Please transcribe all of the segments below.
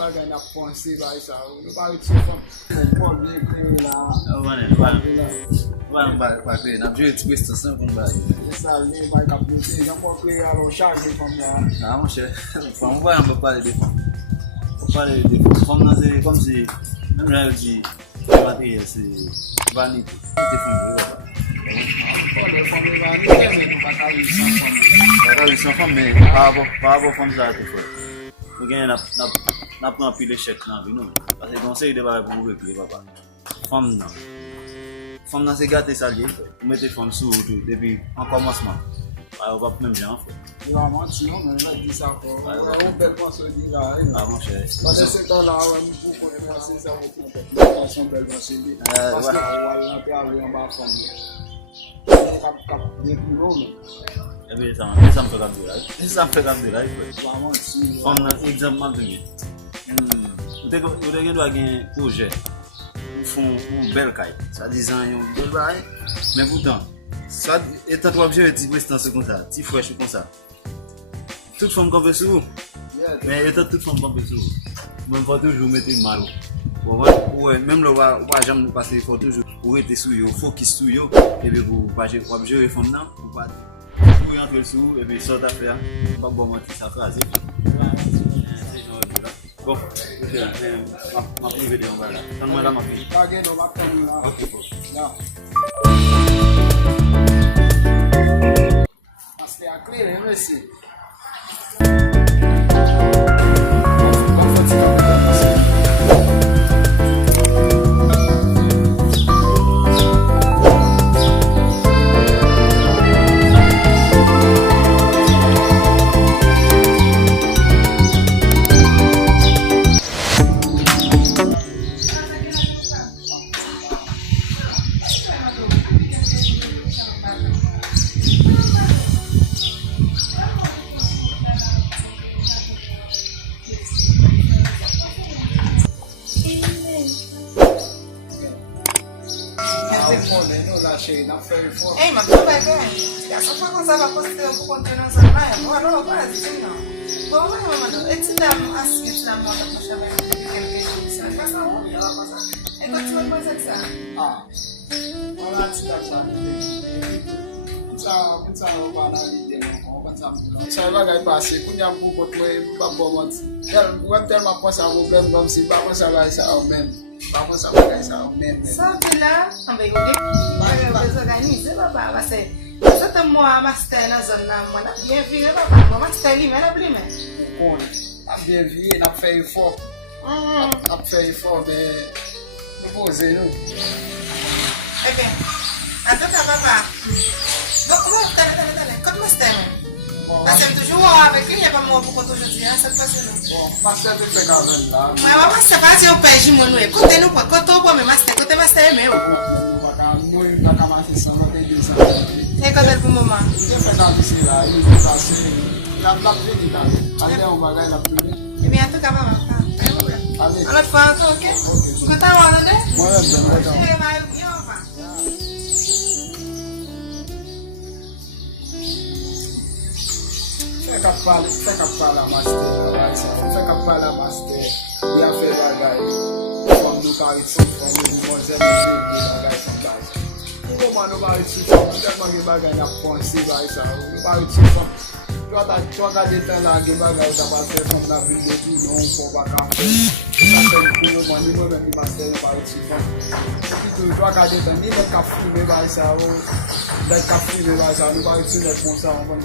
bagay na panse ba isa. Nou pa wè ti fòm. Fòm bien kre la. Wan pa kre, nan jwe ti wè stasyon kon ba. Sa li bay kap bote, jan pou kre alo charge de fòm la. Nan mon chè, fòm wè an pa pale de fòm. Pale de fòm nan se kom si, mèm jan yo di, materyel se vanite. Te fòm de wè. Fòm de vanite, men nou pa ka wè san fòm. Pa ka wè san fòm, men pa avò fòm sa te fòm. Ou genye na pran pi le chèk nan vi nou. Pase konsey de bagay pou mou rekle papa. Fòm nan se gâte sa liye. Ou mette fòm sou depi an komansman. Pa ou pa pou mèm jan fò. Yo a manti yon, men mè di sa kò. Ou bel panse di la. A mon chè. Pase se ton la wè mou pou konen panse sa wè pou mwen son bel panse di. Paske wè lan pe avè yon ba fòm. Kap depi nou men. Ebe sa mè fè kap de la. Sa mè fè kap de la. Yo a manti. Fòm nan ekzampman de gen. Ou de gen do a gen proje. Ou fon bel kay. Sa dizan yon bel bay. Men poutan. Etan to obje ti prestanse kon sa. Ti fresh kon sa. Tout fòm konpe sou. Men etan tout fòm konpe sou. Men fò toujou mette mal. Ou même le wa jam nou pase fò toujou. Ou rete sou yo, focus sou yo. Ebe pou obje fòm nan. Ou pa ou yon sou, ebe sort a fè. Pas bon menti sa phrase. Bon, ma privé de yon ba la. Tanman la ma privé. Kage nou bak ton la. Ok, po. Ya. Master a clear, merci. Ei, mas tu vai ver. Essa foi com ela para ter um conteúdo na praia. Agora não vai dizer não. Bom, mano, esse dá assim, esse dá moda para chamar aquele que se vai passar onde ela passar. É quando você vai passar que Ah. Olha se dá sabe. Sa ba na li den ko kan sa. Sa ba ga pa se kunya bu ko to e ba bo wan. Web tel ma pasa wo ben bam si ba ko sa ba sa au men. Ba ko sa ba sa au men. sabe lá, também o que vai organizar, babá, vai ser. Você tem uma master na zona, mana bien vu, babá, uma master ali, mas na prima. On a bien vu, n'a fait effort. N'a fait effort mais nous poser nous. É bem. Até tá babá. Vamos, tá, como master? Assim, tu joga, vai quem é para mover com tu já essa coisa. Bom, master do pegar lá. Mas a master vai eu peixe mano, é. Quanto não pode, quanto bom, master, quanto master é meu. Muito na cama sessão não tem isso. É cadê pro mamãe? Tem pegar isso lá, ele tá assim. Já tá pedindo, tá? Até um bagulho na primeira. E minha tu acaba, tá? Aí vou ver. Ela fala, ok? Quanto a hora, né? Chega mais, eu vou. Fè kap pala master, fè kap pala master, y a fè bagay, fòm nou ka itsou fòm nou moun zè moun zè bagay fòm bagay. Kouman nou ka itsou fòm, telman gen bagay na panse bagay sa, nou ka itsou fòm. Twa ka detan la gen bagay sa pa fè fòm la vil de di nou fòm baka fè. Sa fè kou nou man, ni moun men ni master yon pa itsou fòm. Twa ka detan, ni men ka filme bagay sa ou. Dès qu'à finir là, ça nous va utiliser comme ça, on va nous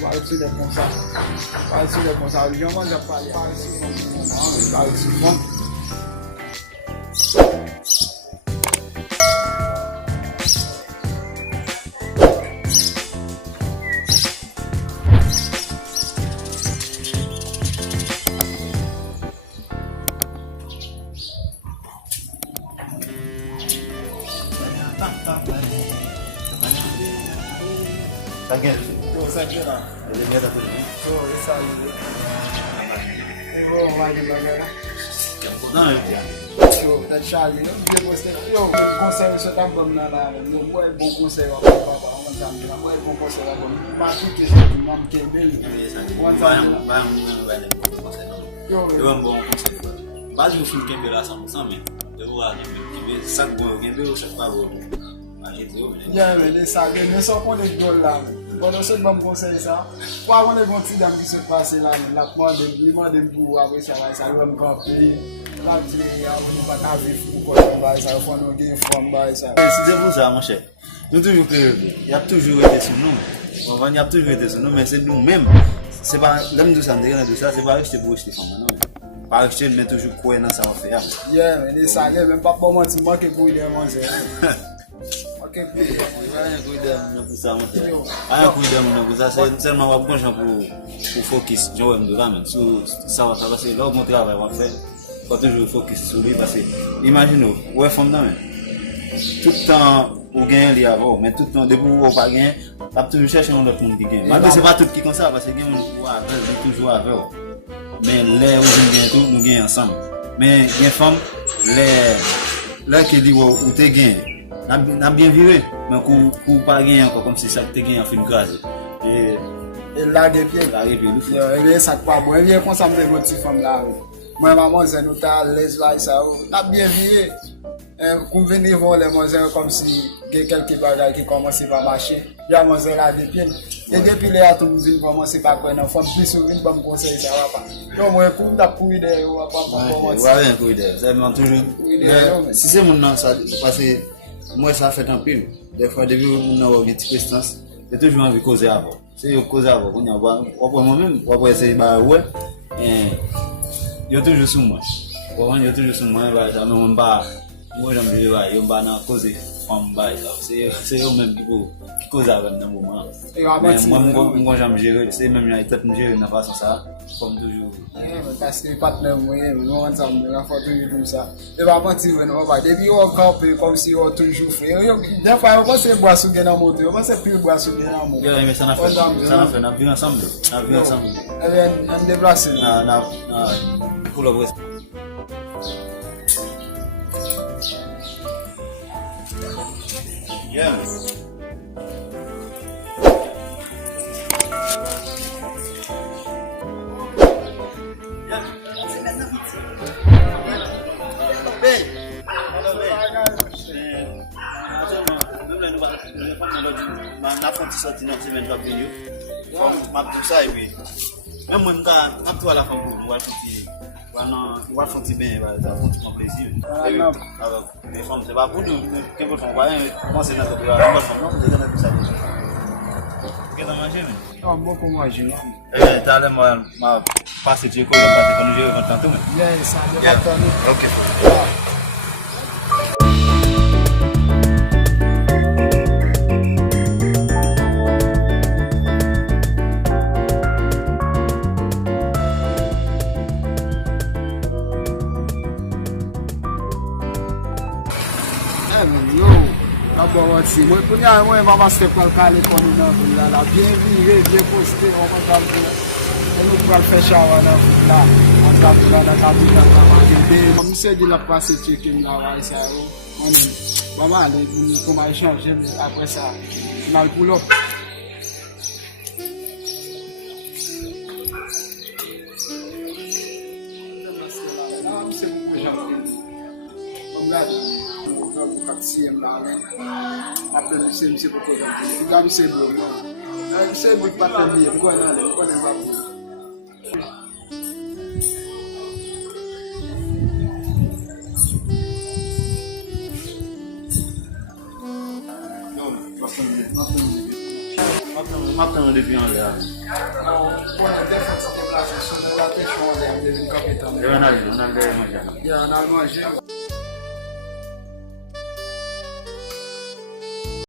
va utiliser comme ça. On va utiliser comme ça. Je mange pas les on va utiliser comme Again. ça que là. Ele me dá tudo bem. Isso aí. Eu vou lá de bagagem. Não, é. Yo, tá Charlie, eu gostei. Yo, conselho você tá bom na área. Não é bom conselho para papai, não é bom conselho para mim. Mas tudo que eu não me queimei. Vai, não conselho. Eu amo bom conselho. pas du film qui est là 100%, mais de voir qui ça bon, qui est chaque fois bon. Yeah, mais ça, mais ça prend des dollars là. Bon, on se bon conseil ça. Quoi, on est bon petit dame qui se passe là, la prend des demande de pour après ça va ça va me camper. Là, tu on va pas vivre pour quoi ça faut nous gain forme ba ça. Si c'est pour ça mon cher. Nous toujours que il y a toujours été sur nous. On va y a toujours été sur nous mais c'est nous même. C'est pas l'homme de ça de ça, c'est pas acheter pour acheter femme non. Pas acheter mais toujours quoi dans ça va faire. Yeah, mais ça même pas pour mentir moi que pour il manger. Ok, c'est seulement pour focus, je vais me donner, ça va passer là, mon travail va faire, faut toujours focus sur lui parce que, imaginez, ouais, femme dans tout le temps, vous gagnez avant, mais tout le temps, depuis vous pas gagner, vous avez toujours cherché un autre monde qui gagne. Maintenant, c'est pas tout qui comme ça, parce que vous avez toujours avec vous. Mais les vous gagnez tout, nous gagnons ensemble. Mais les femmes, les qui disent, vous te gagnez. N'a bien viré, mais qu'on pas gagné encore comme si ça te gagné en film grâce. Et là des pieds. Là des pieds. Et bien ça pas bon. Et bien quand ça me fait mon petit femme là. Moi maman c'est nous ta l'aise là ça. N'a bien viré. Qu'on venir voir les manger comme si il y a quelques bagages qui commencent à marcher. Il y a manger là des pieds. Et depuis les atomes vient commencer par quoi non femme plus souvent bon conseil ça va pas. Donc moi pour la couille de on va pas commencer. Ouais, couille de. C'est toujours si c'est mon nom ça parce que moi ça fait un pile. Des fois depuis mon avoir une petite distance, j'ai toujours envie de causer avant. C'est causer avant on y va après moi-même après essayer bah ouais et yo toujours sous moi. Yo toujours sous moi bah ça même pas moi j'aime dire bah yo pas na causer femme bah c'est eux même qui cause avec dans moment. Mais moi j'aime gérer c'est même la tête me gérer n'a pas ça comme toujours. Parce que partenaire moyen nous ensemble la fois toujours ça. Et va mentir on va depuis on camper comme si on toujours fait. Des fois on pense boire sous dans moto, on pense plus boire sous dans moto. Mais ça n'a fait n'a bien ensemble. Eh bien on déplacer. Na pour le reste. Yeah. Sorti dans semaine va venir. M'a tout ça et puis même mon gars, n'a tout à la fin pour va sentir bien, ça fait un plaisir. Les femmes c'est pas pour nous, qu'est-ce qu'on va commencer dans notre la femme non, c'est dans ça. Qu'est-ce qu'on mange mais? Ah beaucoup manger. Eh t'as l'air m'a passer du coup parce que nous je rentre tout mais. Yeah, ça va attendre. OK. Moi, pour dire, moi, maman, c'était pas le cas, les connus là, bien viré, bien posté, on va nous faire faire shower là, on va dans la cabine, comme c'est dit la passe check-in là, ça, on maman, comment échanger après ça, dans le pull-up. Après le c'est pour quoi comme c'est bon c'est bon pas terminer quoi là quoi n'est pas bon Maintenant depuis en là. On a défendu la place sur la tête on est compétent. On a mangé. On a mangé.